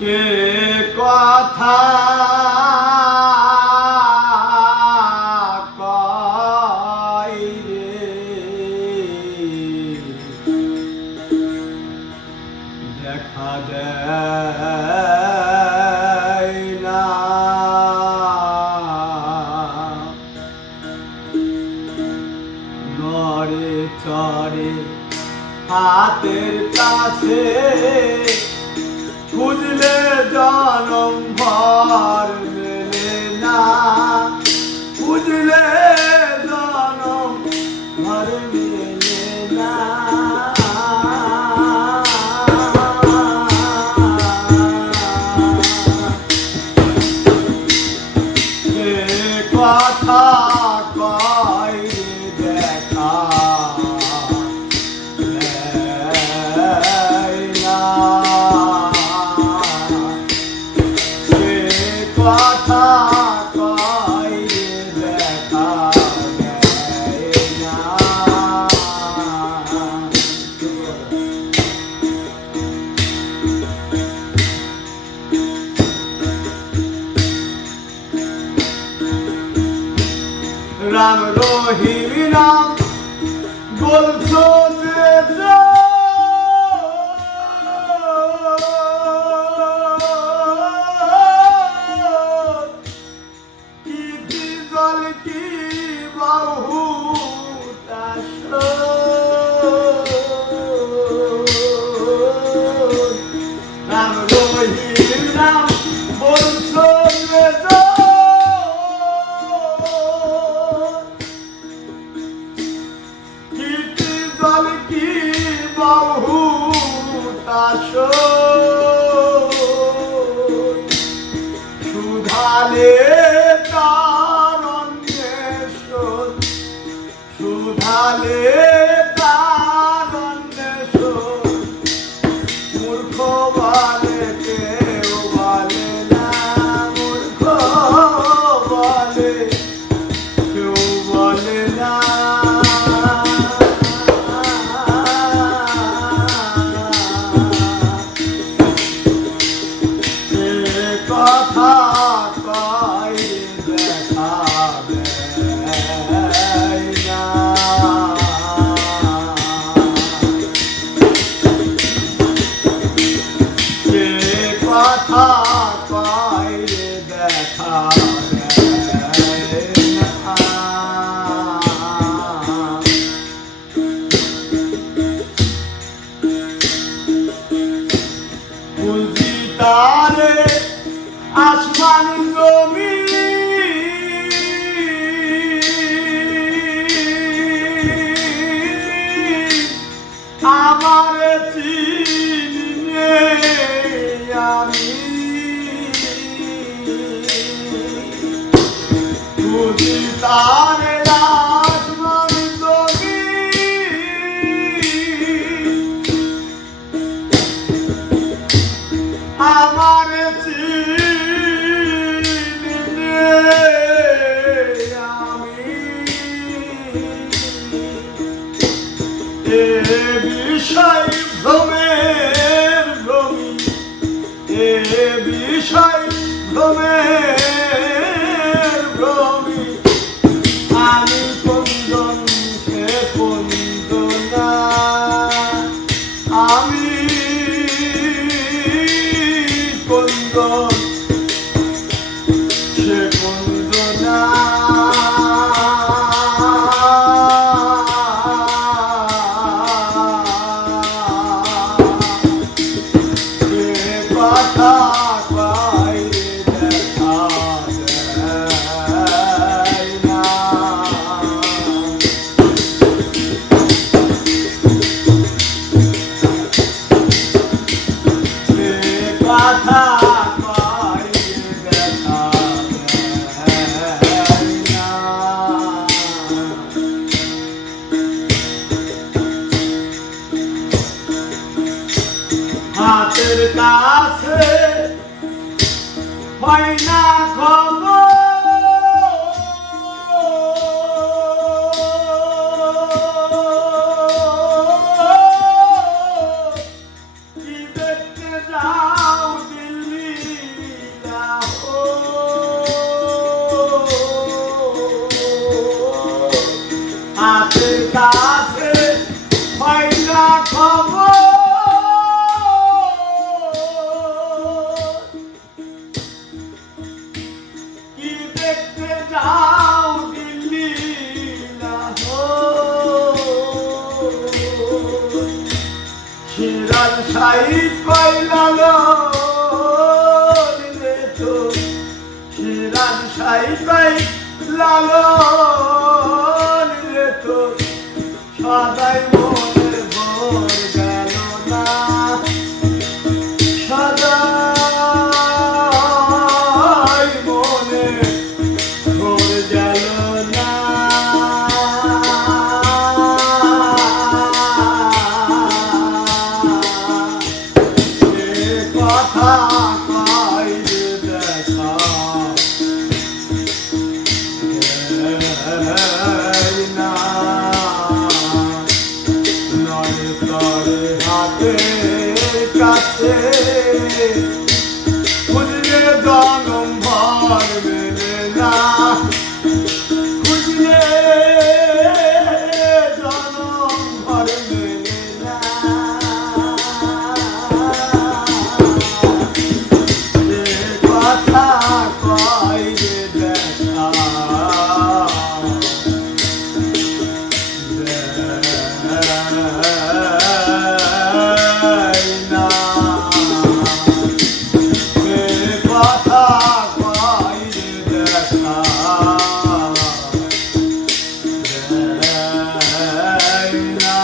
কে কথা কয় রে, দেখা দেয় না নড়ে চড়ে হাতের কাছে, খুঁজলে জনম ভর মেলে না, খুঁজলে জনম ভর মেলে না। কে কথা কয় রে, দেখা দেয় না। কে কথা কয় রে, দেখা দেয় না। রাম রহিম নাম বলছো যে কি জল কি বাহু রাম রহিম নাম বলছো যে কি বাহু সুধালে তার অন্বেষণ, সুধালে তার অন্বেষণ, মূর্খ বলে কেউ বলে না, মূর্খ বলে কেউ বলে না। কথা কয় দেখা দেয় না। কে কথা কয় দেখা দেয় না। বুঝি তারে আসমান জমি, আমার চিনে আমি বুঝি তারে আসমান জমি, আমার বিষয় ভ্রমের ভ্রমি, এ বিষয় ভ্রমের ভ্রমি, আমি কুন্দন সে কুন্দনা, আমি কুন্দন সে কুন্দনা। কথা কয় দেখা দেয় না। কথা কয় দেখা দেয় না। হাতের কাছে হয় না খবর, কি দেখতে যাও দিল্লি শিরাল সাহিত পাইলাল রে তো শিরাল সাহিত পাইলাল রে তো সদাই মনের ভোর গেল না সদাই মনে ভোর গেল না কথা কয় যে দেখা না নয় তরে হাতে কাছে খুঁজলে জনম ভর মেলে না খুঁজলে জনম ভর মেলে না কথা কয় যে দেখা দেয় না সে কথা কয় যে দেখা দেয় না।